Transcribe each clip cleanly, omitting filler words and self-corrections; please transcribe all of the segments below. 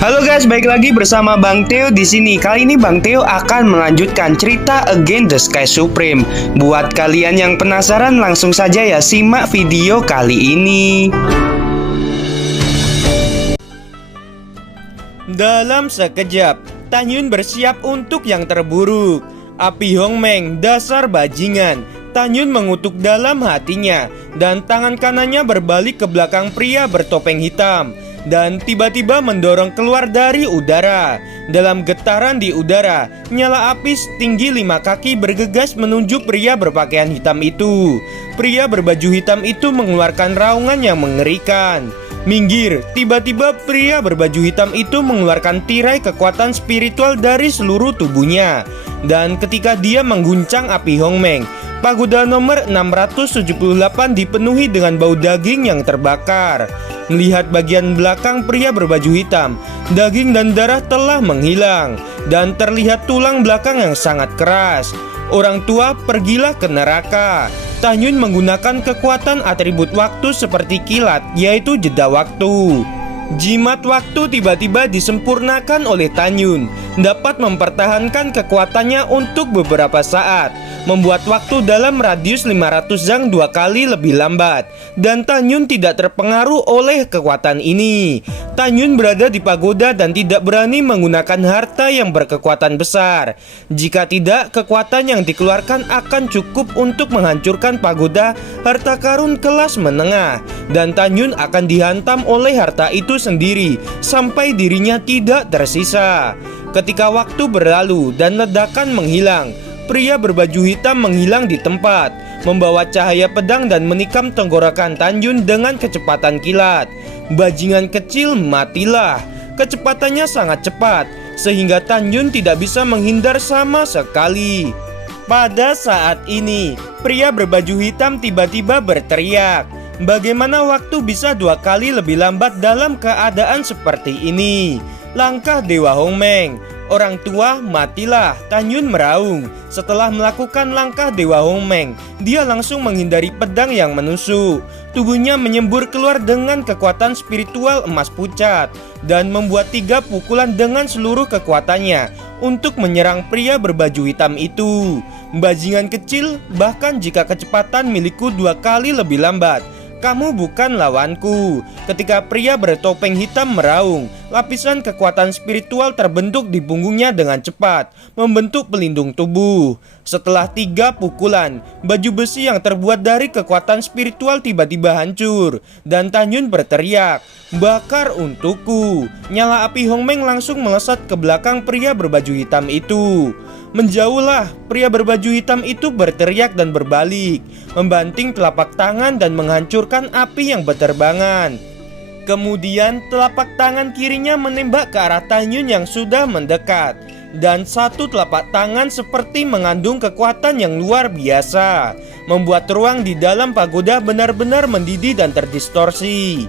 Halo guys, balik lagi bersama Bang Theo di sini. Kali ini Bang Theo akan melanjutkan cerita Against the Sky Supreme. Buat kalian yang penasaran, langsung saja ya simak video kali ini. Dalam sekejap, Tanyun bersiap untuk yang terburuk. Api Hongmeng, dasar bajingan. Tanyun mengutuk dalam hatinya, dan tangan kanannya berbalik ke belakang pria bertopeng hitam dan tiba-tiba mendorong keluar dari udara. Dalam getaran di udara, nyala api setinggi 5 kaki bergegas menuju pria berpakaian hitam itu. Pria berbaju hitam itu mengeluarkan raungan yang mengerikan. Minggir, tiba-tiba pria berbaju hitam itu mengeluarkan tirai kekuatan spiritual dari seluruh tubuhnya. Dan ketika dia mengguncang api Hongmeng, pagoda nomor 678 dipenuhi dengan bau daging yang terbakar. Melihat bagian belakang pria berbaju hitam, daging dan darah telah menghilang dan terlihat tulang belakang yang sangat keras. Orang tua, pergilah ke neraka. Tanyun menggunakan kekuatan atribut waktu seperti kilat, yaitu jeda waktu. Jimat waktu tiba-tiba disempurnakan oleh Tanyun, dapat mempertahankan kekuatannya untuk beberapa saat, membuat waktu dalam radius 500 zang 2 kali lebih lambat, dan Tanyun tidak terpengaruh oleh kekuatan ini. Tanyun berada di pagoda dan tidak berani menggunakan harta yang berkekuatan besar. Jika tidak, kekuatan yang dikeluarkan akan cukup untuk menghancurkan pagoda harta karun kelas menengah, dan Tanyun akan dihantam oleh harta itu sendiri sampai dirinya tidak tersisa. Ketika waktu berlalu dan ledakan menghilang, pria berbaju hitam menghilang di tempat, membawa cahaya pedang dan menikam tenggorokan Tanyun dengan kecepatan kilat. Bajingan kecil, matilah. Kecepatannya sangat cepat, sehingga Tanyun tidak bisa menghindar sama sekali. Pada saat ini, pria berbaju hitam tiba-tiba berteriak, "Bagaimana waktu bisa 2 kali lebih lambat dalam keadaan seperti ini? Langkah Dewa Hongmeng, orang tua, matilah!" Tanyun meraung. Setelah melakukan langkah Dewa Hongmeng, dia langsung menghindari pedang yang menusuk. Tubuhnya menyembur keluar dengan kekuatan spiritual emas pucat dan membuat 3 pukulan dengan seluruh kekuatannya untuk menyerang pria berbaju hitam itu. Bajingan kecil, bahkan jika kecepatan milikku 2 kali lebih lambat, kamu bukan lawanku. Ketika pria bertopeng hitam meraung, lapisan kekuatan spiritual terbentuk di punggungnya dengan cepat, membentuk pelindung tubuh. Setelah 3 pukulan, baju besi yang terbuat dari kekuatan spiritual tiba-tiba hancur, dan Tanyun berteriak, "Bakar untukku!" Nyala api Hongmeng langsung melesat ke belakang pria berbaju hitam itu. "Menjauhlah!" Pria berbaju hitam itu berteriak dan berbalik, membanting telapak tangan dan menghancurkan api yang berterbangan. Kemudian telapak tangan kirinya menembak ke arah Tanyun yang sudah mendekat, dan satu telapak tangan seperti mengandung kekuatan yang luar biasa, membuat ruang di dalam pagoda benar-benar mendidih dan terdistorsi.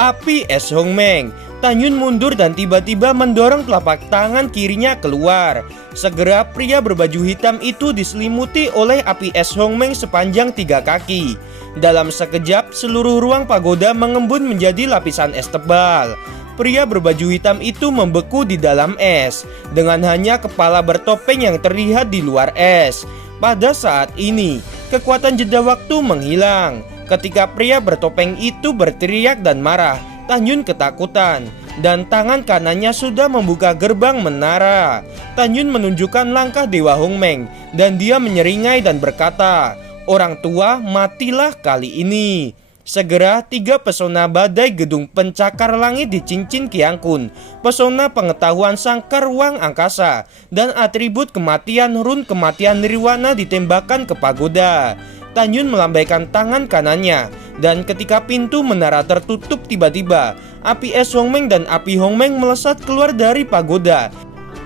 Api es Hongmeng. Tanyun mundur dan tiba-tiba mendorong telapak tangan kirinya keluar. Segera pria berbaju hitam itu diselimuti oleh api es Hongmeng sepanjang 3 kaki. Dalam sekejap, seluruh ruang pagoda mengembun menjadi lapisan es tebal. Pria berbaju hitam itu membeku di dalam es, dengan hanya kepala bertopeng yang terlihat di luar es. Pada saat ini, kekuatan jeda waktu menghilang. Ketika pria bertopeng itu berteriak dan marah, Tanyun ketakutan, dan tangan kanannya sudah membuka gerbang menara. Tanyun menunjukkan langkah Dewa Hongmeng, dan dia menyeringai dan berkata, "Orang tua, matilah kali ini." Segera 3 pesona badai gedung pencakar langit dicincin Qiangkun, pesona pengetahuan sangkar ruang angkasa, dan atribut kematian run kematian nirwana ditembakkan ke pagoda. Tanyun melambaikan tangan kanannya, dan ketika pintu menara tertutup tiba-tiba, api es Hongmeng dan api Hongmeng melesat keluar dari pagoda.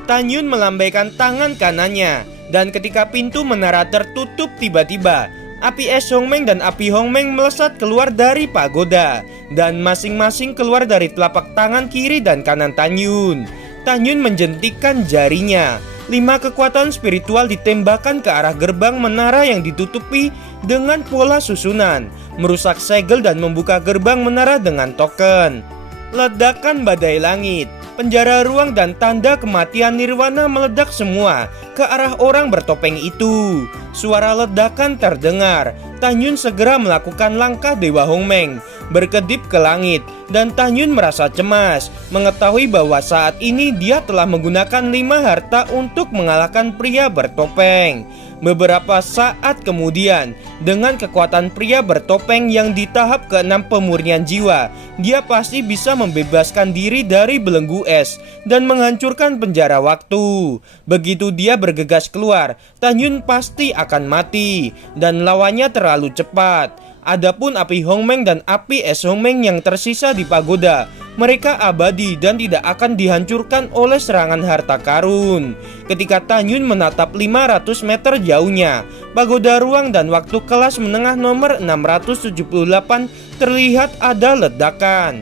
Tanyun melambaikan tangan kanannya, dan ketika pintu menara tertutup tiba-tiba, api es Hongmeng dan api Hongmeng melesat keluar dari pagoda, dan masing-masing keluar dari telapak tangan kiri dan kanan Tanyun. Tanyun menjentikkan jarinya. 5 kekuatan spiritual ditembakkan ke arah gerbang menara yang ditutupi dengan pola susunan, merusak segel dan membuka gerbang menara dengan token. Ledakan badai langit. Penjara ruang dan tanda kematian Nirwana meledak semua ke arah orang bertopeng itu. Suara ledakan terdengar. Tanyun segera melakukan langkah Dewa Hongmeng, berkedip ke langit, dan Tanyun merasa cemas mengetahui bahwa saat ini dia telah menggunakan 5 harta untuk mengalahkan pria bertopeng. Beberapa saat kemudian, dengan kekuatan pria bertopeng yang di tahap ke-6 pemurnian jiwa, dia pasti bisa membebaskan diri dari belenggu es dan menghancurkan penjara waktu. Begitu dia bergegas keluar, Tanyun pasti akan mati dan lawannya terlalu cepat. Adapun api Hongmeng dan api es Hongmeng yang tersisa di pagoda, mereka abadi dan tidak akan dihancurkan oleh serangan harta karun. Ketika Tanyun menatap 500 meter jauhnya, pagoda ruang dan waktu kelas menengah nomor 678 terlihat ada ledakan.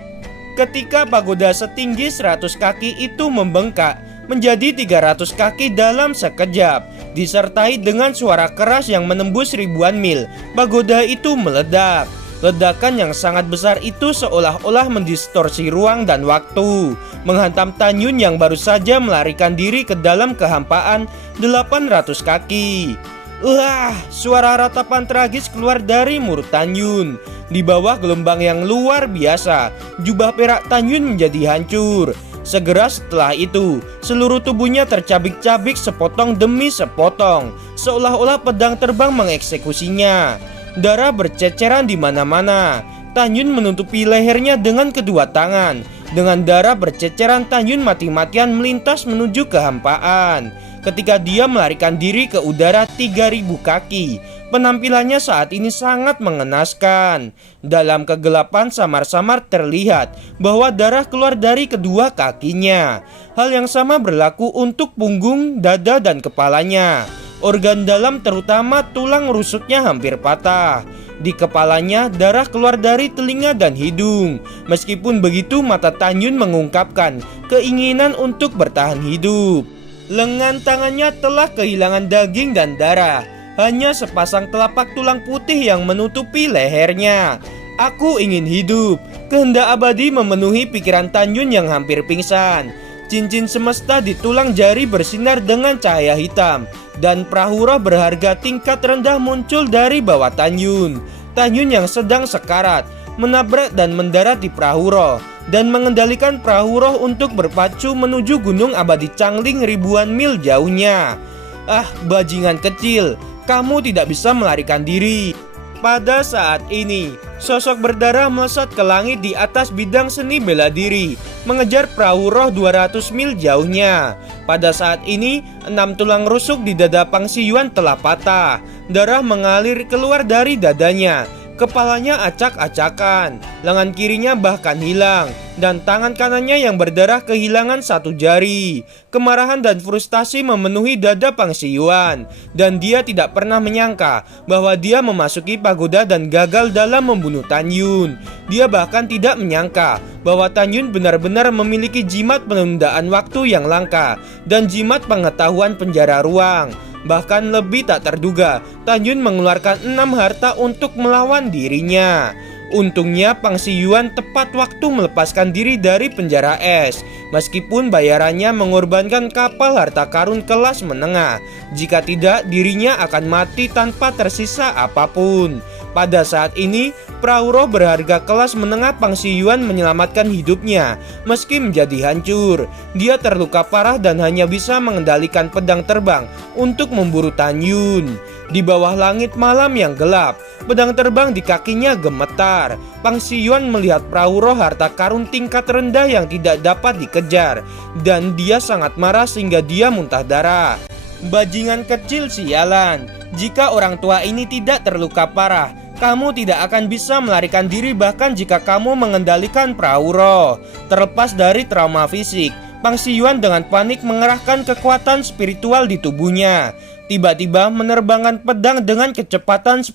Ketika pagoda setinggi 100 kaki itu membengkak menjadi 300 kaki dalam sekejap, disertai dengan suara keras yang menembus ribuan mil, pagoda itu meledak. Ledakan yang sangat besar itu seolah-olah mendistorsi ruang dan waktu, menghantam Tanyun yang baru saja melarikan diri ke dalam kehampaan 800 kaki. Wah, suara ratapan tragis keluar dari mulut Tanyun. Di bawah gelombang yang luar biasa, jubah perak Tanyun menjadi hancur. Segera setelah itu, seluruh tubuhnya tercabik-cabik sepotong demi sepotong, seolah-olah pedang terbang mengeksekusinya. Darah berceceran di mana-mana. Tanyun menutupi lehernya dengan kedua tangan. Dengan darah berceceran, Tanyun mati-matian melintas menuju kehampaan. Ketika dia melarikan diri ke udara 3000 kaki, penampilannya saat ini sangat mengenaskan. Dalam kegelapan samar-samar terlihat bahwa darah keluar dari kedua kakinya. Hal yang sama berlaku untuk punggung, dada, dan kepalanya. Organ dalam terutama tulang rusuknya hampir patah. Di kepalanya darah keluar dari telinga dan hidung. Meskipun begitu, mata Tanyun mengungkapkan keinginan untuk bertahan hidup. Lengan tangannya telah kehilangan daging dan darah. Hanya sepasang telapak tulang putih yang menutupi lehernya. Aku ingin hidup. Kehendak abadi memenuhi pikiran Tanyun yang hampir pingsan. Cincin semesta di tulang jari bersinar dengan cahaya hitam, dan perahu roh berharga tingkat rendah muncul dari bawah Tanyun. Tanyun yang sedang sekarat menabrak dan mendarat di perahu roh dan mengendalikan perahu roh untuk berpacu menuju gunung abadi Changling ribuan mil jauhnya. Ah, bajingan kecil, kamu tidak bisa melarikan diri. Pada saat ini, sosok berdarah melesat ke langit di atas bidang seni bela diri, mengejar perahu roh 200 mil jauhnya. Pada saat ini, 6 tulang rusuk di dada Pang Siyuan telah patah. Darah mengalir keluar dari dadanya. Kepalanya acak-acakan, lengan kirinya bahkan hilang, dan tangan kanannya yang berdarah kehilangan 1 jari. Kemarahan dan frustasi memenuhi dada Pang Siyuan, dan dia tidak pernah menyangka bahwa dia memasuki pagoda dan gagal dalam membunuh Tanyun. Dia bahkan tidak menyangka bahwa Tanyun benar-benar memiliki jimat penundaan waktu yang langka dan jimat pengetahuan penjara ruang. Bahkan lebih tak terduga, Tanyun mengeluarkan 6 harta untuk melawan dirinya. Untungnya Pang Siyuan tepat waktu melepaskan diri dari penjara es. Meskipun bayarannya mengorbankan kapal harta karun kelas menengah. Jika tidak, dirinya akan mati tanpa tersisa apapun. Pada saat ini, perahu roh berharga kelas menengah Pang Siyuan menyelamatkan hidupnya. Meski menjadi hancur, dia terluka parah dan hanya bisa mengendalikan pedang terbang untuk memburu Tanyun. Di bawah langit malam yang gelap, pedang terbang di kakinya gemetar. Pang Siyuan melihat perahu roh harta karun tingkat rendah yang tidak dapat dikejar, dan dia sangat marah sehingga dia muntah darah. Bajingan kecil sialan, jika orang tua ini tidak terluka parah, kamu tidak akan bisa melarikan diri bahkan jika kamu mengendalikan perahu roh. Terlepas dari trauma fisik, Pang Siyuan dengan panik mengerahkan kekuatan spiritual di tubuhnya. Tiba-tiba menerbangkan pedang dengan kecepatan 10%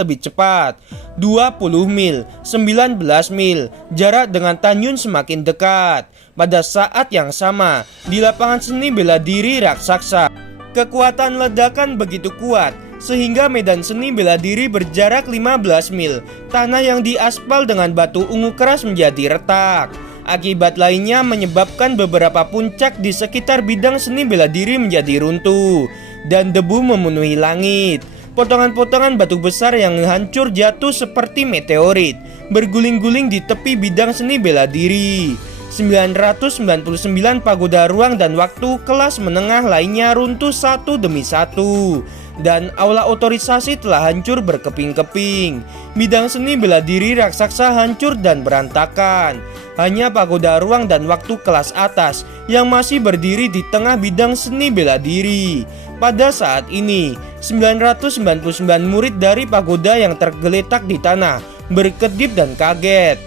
lebih cepat. 20 mil, 19 mil, jarak dengan Tanyun semakin dekat. Pada saat yang sama, di lapangan seni bela diri raksasa, kekuatan ledakan begitu kuat sehingga medan seni bela diri berjarak 15 mil. Tanah yang diaspal dengan batu ungu keras menjadi retak. Akibat lainnya menyebabkan beberapa puncak di sekitar bidang seni bela diri menjadi runtuh dan debu memenuhi langit. Potongan-potongan batu besar yang hancur jatuh seperti meteorit, berguling-guling di tepi bidang seni bela diri. 999 pagoda ruang dan waktu kelas menengah lainnya runtuh satu demi satu, dan aula otorisasi telah hancur berkeping-keping. Bidang seni bela diri raksasa hancur dan berantakan. Hanya pagoda ruang dan waktu kelas atas yang masih berdiri di tengah bidang seni bela diri. Pada saat ini, 999 murid dari pagoda yang tergeletak di tanah berkedip dan kaget.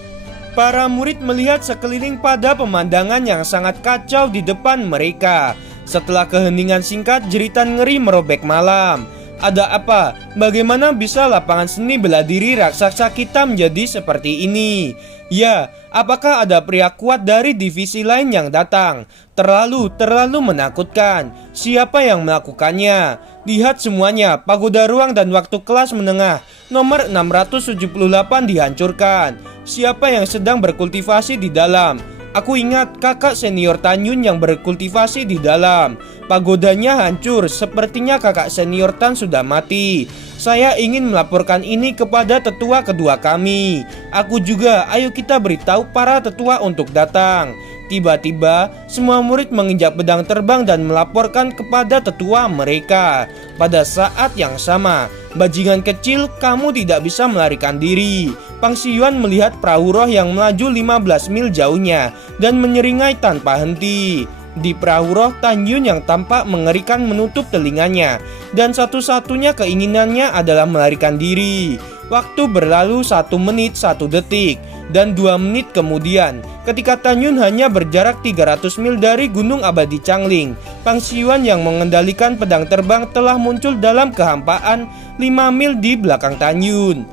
Para murid melihat sekeliling pada pemandangan yang sangat kacau di depan mereka. Setelah keheningan singkat, jeritan ngeri merobek malam. Ada apa? Bagaimana bisa lapangan seni bela diri raksasa kita menjadi seperti ini? Ya, apakah ada pria kuat dari divisi lain yang datang? Terlalu menakutkan. Siapa yang melakukannya? Lihat semuanya, pagoda ruang dan waktu kelas menengah nomor 678 dihancurkan. Siapa yang sedang berkultivasi di dalam? Aku ingat kakak senior Tan Yun yang berkultivasi di dalam. Pagodanya hancur, sepertinya kakak senior Tan sudah mati. Saya ingin melaporkan ini kepada tetua kedua kami. Aku juga, ayo kita beritahu para tetua untuk datang. Tiba-tiba, semua murid menginjak pedang terbang dan melaporkan kepada tetua mereka. Pada saat yang sama, bajingan kecil, kamu tidak bisa melarikan diri. Pang Siyuan melihat perahu roh yang melaju 15 mil jauhnya dan menyeringai tanpa henti. Di perahu roh, Tan Yun yang tampak mengerikan menutup telinganya, dan satu-satunya keinginannya adalah melarikan diri. Waktu berlalu 1 menit 1 detik dan 2 menit kemudian, ketika Tan Yun hanya berjarak 300 mil dari Gunung Abadi Changling, Pang Siyuan yang mengendalikan pedang terbang telah muncul dalam kehampaan 5 mil di belakang Tan Yun.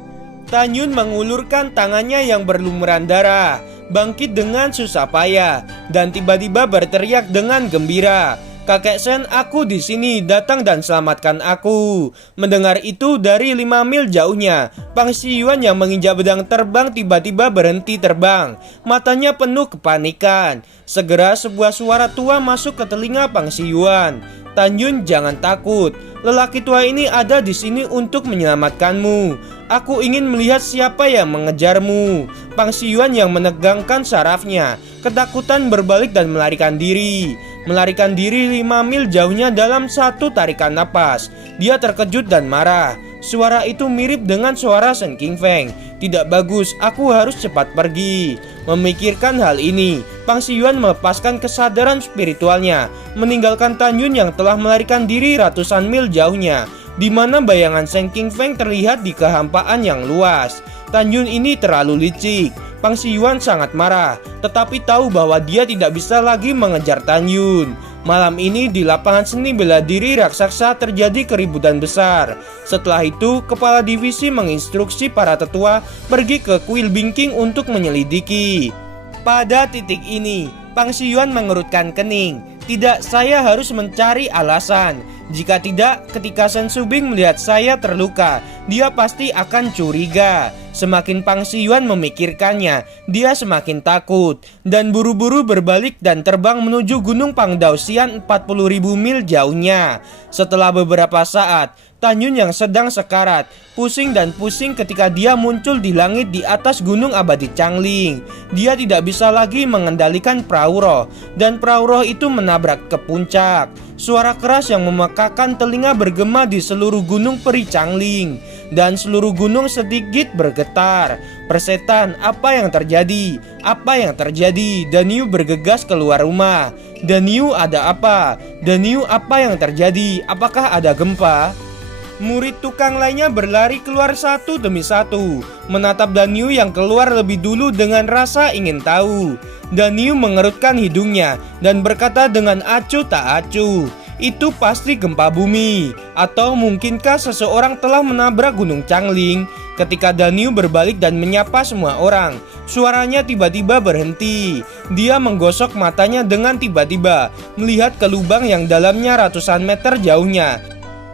Tan Yun mengulurkan tangannya yang berlumuran darah, bangkit dengan susah payah, dan tiba-tiba berteriak dengan gembira, "Kakek Sen, aku di sini, datang dan selamatkan aku." Mendengar itu dari 5 mil jauhnya, Pang Siyuan yang menginjak pedang terbang tiba-tiba berhenti terbang. Matanya penuh kepanikan. Segera sebuah suara tua masuk ke telinga Pang Siyuan. "Tan Yun, jangan takut. Lelaki tua ini ada di sini untuk menyelamatkanmu. Aku ingin melihat siapa yang mengejarmu." Pang Siyuan yang menegangkan sarafnya, ketakutan berbalik dan melarikan diri. Melarikan diri 5 mil jauhnya dalam satu tarikan napas. Dia terkejut dan marah. Suara itu mirip dengan suara Shen Qingfeng. Tidak bagus, aku harus cepat pergi. Memikirkan hal ini, Pang Siyuan melepaskan kesadaran spiritualnya, meninggalkan Tan Yun yang telah melarikan diri ratusan mil jauhnya, di mana bayangan Shen Qingfeng terlihat di kehampaan yang luas. Tan Yun ini terlalu licik. Pang Siyuan sangat marah, tetapi tahu bahwa dia tidak bisa lagi mengejar Tan Yun. Malam ini di lapangan seni bela diri raksasa terjadi keributan besar. Setelah itu, kepala divisi menginstruksi para tetua pergi ke kuil Bingking untuk menyelidiki. Pada titik ini, Pang Siyuan mengerutkan kening. Tidak, saya harus mencari alasan. Jika tidak, ketika Shen Subing melihat saya terluka, dia pasti akan curiga. Semakin Pang Siyuan memikirkannya, dia semakin takut dan buru-buru berbalik dan terbang menuju Gunung Pangdausian 40.000 mil jauhnya. Setelah beberapa saat, Tan Yun yang sedang sekarat, pusing dan pusing ketika dia muncul di langit di atas Gunung Abadi Changling. Dia tidak bisa lagi mengendalikan perahu roh, dan perahu roh itu menabrak ke puncak. Suara keras yang memekakan telinga bergema di seluruh gunung peri Changling, dan seluruh gunung sedikit bergetar. "Persetan, apa yang terjadi? Apa yang terjadi?" Danyu bergegas keluar rumah. "Danyu, ada apa? Danyu, apa yang terjadi? Apakah ada gempa?" Murid tukang lainnya berlari keluar satu demi satu, menatap Danyu yang keluar lebih dulu dengan rasa ingin tahu. Danyu mengerutkan hidungnya dan berkata dengan acuh tak acuh, "Itu pasti gempa bumi. Atau mungkinkah seseorang telah menabrak Gunung Changling?" Ketika Danyu berbalik dan menyapa semua orang, suaranya tiba-tiba berhenti. Dia menggosok matanya dengan tiba-tiba, melihat ke lubang yang dalamnya ratusan meter jauhnya.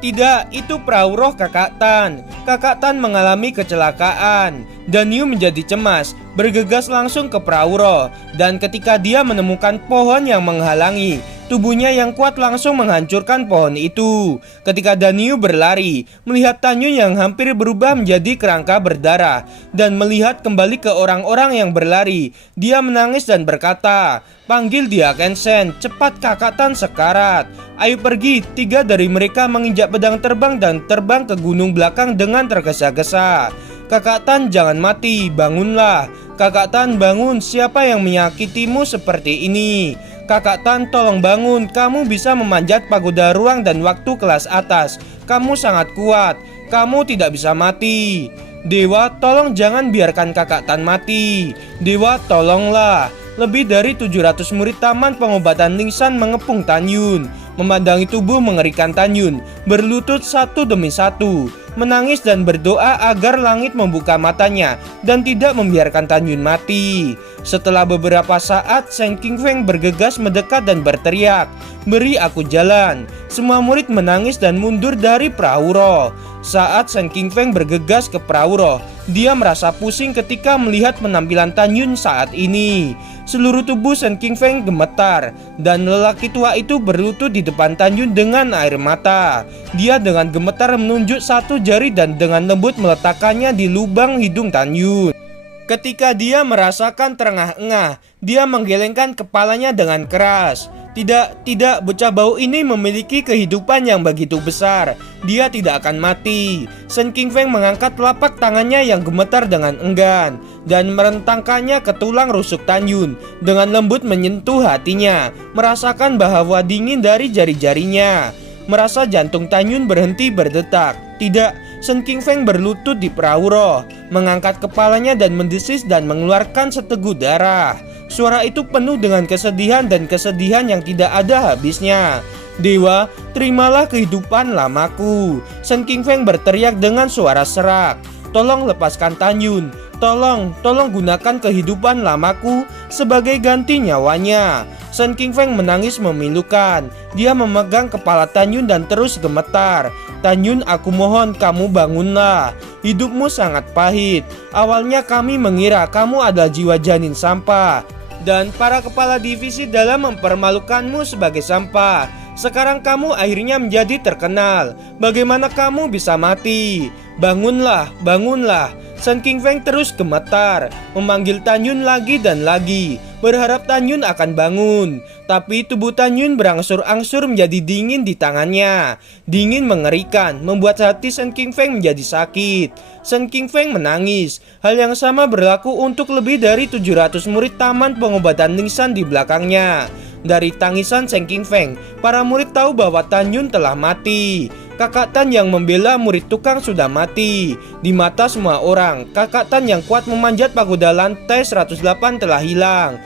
Tidak, itu perahu roh Kakak Tan. Kakak Tan mengalami kecelakaan. Dan Yu menjadi cemas, bergegas langsung ke perahu roh. Dan ketika dia menemukan pohon yang menghalangi, tubuhnya yang kuat langsung menghancurkan pohon itu. Ketika Danyu berlari, melihat Tan Yun yang hampir berubah menjadi kerangka berdarah, dan melihat kembali ke orang-orang yang berlari, dia menangis dan berkata, "Panggil dia Kensen, cepat Kakak Tan sekarat. Ayo pergi." 3 dari mereka menginjak pedang terbang dan terbang ke gunung belakang dengan tergesa-gesa. "Kakak Tan, jangan mati, bangunlah. Kakak Tan, bangun, siapa yang menyakitimu seperti ini? Kakak Tan, tolong bangun, kamu bisa memanjat pagoda ruang dan waktu kelas atas. Kamu sangat kuat, kamu tidak bisa mati. Dewa, tolong jangan biarkan Kakak Tan mati. Dewa, tolonglah." Lebih dari 700 murid Taman Pengobatan Ningsan mengepung Tan Yun. Memandangi tubuh mengerikan Tan Yun, berlutut satu demi satu, menangis dan berdoa agar langit membuka matanya dan tidak membiarkan Tan Yun mati. Setelah beberapa saat, Shen Qingfeng bergegas mendekat dan berteriak, "Beri aku jalan." Semua murid menangis dan mundur dari perahu roh. Saat Shen Qingfeng bergegas ke perahu roh, dia merasa pusing ketika melihat penampilan Tan Yun saat ini. Seluruh tubuh Shen Qingfeng gemetar, dan lelaki tua itu berlutut di depan Tan Yun dengan air mata. Dia dengan gemetar menunjuk satu jari dan dengan lembut meletakkannya di lubang hidung Tan Yun. Ketika dia merasakan terengah-engah, dia menggelengkan kepalanya dengan keras. Tidak, bocah bau ini memiliki kehidupan yang begitu besar. Dia tidak akan mati. Shen Qingfeng mengangkat telapak tangannya yang gemetar dengan enggan dan merentangkannya ke tulang rusuk Tan Yun. Dengan lembut menyentuh hatinya, merasakan bahwa dingin dari jari-jarinya. Merasa jantung Tan Yun berhenti berdetak. Tidak, Shen Qingfeng berlutut di perahu roh, mengangkat kepalanya dan mendesis dan mengeluarkan seteguk darah. Suara itu penuh dengan kesedihan dan kesedihan yang tidak ada habisnya. "Dewa, terimalah kehidupan lamaku." Shen Qingfeng berteriak dengan suara serak. "Tolong lepaskan Tan Yun. Tolong gunakan kehidupan lamaku sebagai ganti nyawanya." Shen Qingfeng menangis memilukan. Dia memegang kepala Tan Yun dan terus gemetar. "Tan Yun, aku mohon kamu bangunlah. Hidupmu sangat pahit. Awalnya kami mengira kamu adalah jiwa janin sampah, dan para kepala divisi dalam mempermalukanmu sebagai sampah. Sekarang kamu akhirnya menjadi terkenal. Bagaimana kamu bisa mati? Bangunlah, bangunlah." Shen Qingfeng terus gemetar, memanggil Tan Yun lagi dan lagi, berharap Tan Yun akan bangun. Tapi tubuh Tan Yun berangsur-angsur menjadi dingin di tangannya. Dingin mengerikan, membuat hati Shen Qingfeng menjadi sakit. Shen Qingfeng menangis. Hal yang sama berlaku untuk lebih dari 700 murid Taman Pengobatan Ningsan di belakangnya. Dari tangisan Shen Qingfeng, para murid tahu bahwa Tan Yun telah mati. Kakak Tan yang membela murid tukang sudah mati. Di mata semua orang, Kakak Tan yang kuat memanjat pagoda lantai 108 telah hilang.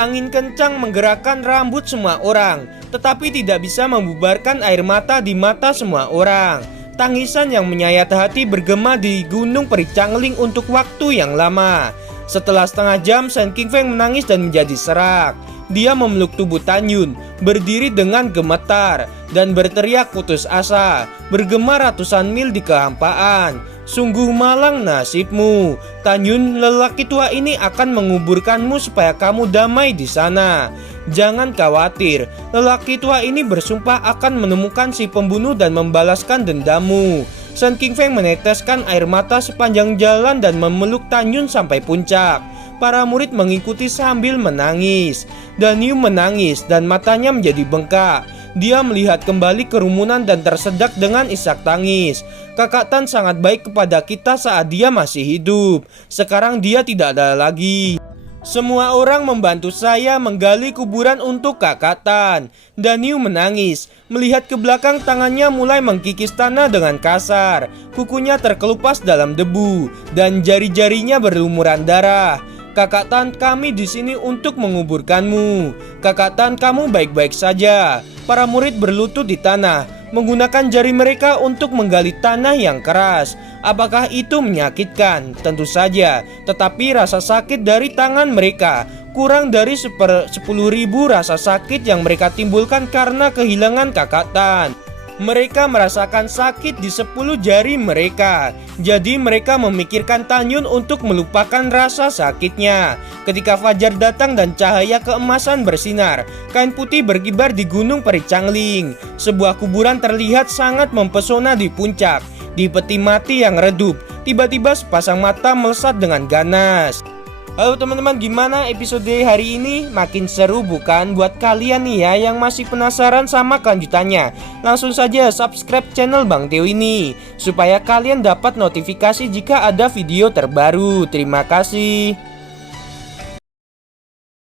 Angin kencang menggerakkan rambut semua orang, tetapi tidak bisa membubarkan air mata di mata semua orang. Tangisan yang menyayat hati bergema di Gunung Peri Changling untuk waktu yang lama. Setelah setengah jam, Shen Qingfeng menangis dan menjadi serak. Dia memeluk tubuh Tan Yun, berdiri dengan gemetar dan berteriak putus asa, bergema ratusan mil di kehampaan. "Sungguh malang nasibmu, Tan Yun. Lelaki tua ini akan menguburkanmu supaya kamu damai di sana. Jangan khawatir, lelaki tua ini bersumpah akan menemukan si pembunuh dan membalaskan dendammu." Shen Qingfeng meneteskan air mata sepanjang jalan dan memeluk Tan Yun sampai puncak. Para murid mengikuti sambil menangis. Danyu menangis dan matanya menjadi bengkak. Dia melihat kembali kerumunan dan tersedak dengan isak tangis. Kakak Tan sangat baik kepada kita saat dia masih hidup. Sekarang dia tidak ada lagi. Semua orang membantu saya menggali kuburan untuk Kakak Tan. Danyu menangis. Melihat ke belakang, tangannya mulai mengkikis tanah dengan kasar. Kukunya terkelupas dalam debu dan jari-jarinya berlumuran darah. "Kakak Tan, kami di sini untuk menguburkanmu. Kakak Tan, kamu baik-baik saja." Para murid berlutut di tanah, menggunakan jari mereka untuk menggali tanah yang keras. Apakah itu menyakitkan? Tentu saja. Tetapi rasa sakit dari tangan mereka kurang dari 10.000 rasa sakit yang mereka timbulkan karena kehilangan Kakak Tan. Mereka merasakan sakit di 10 jari mereka. Jadi mereka memikirkan Tanyun untuk melupakan rasa sakitnya. Ketika fajar datang dan cahaya keemasan bersinar, kain putih berkibar di Gunung Peri Changling. Sebuah kuburan terlihat sangat mempesona di puncak. Di peti mati yang redup, tiba-tiba sepasang mata melesat dengan ganas. Halo teman-teman, gimana episode hari ini? Makin seru bukan? Buat kalian nih ya yang masih penasaran sama kelanjutannya, langsung saja subscribe channel Bang Teo ini supaya kalian dapat notifikasi jika ada video terbaru. Terima kasih.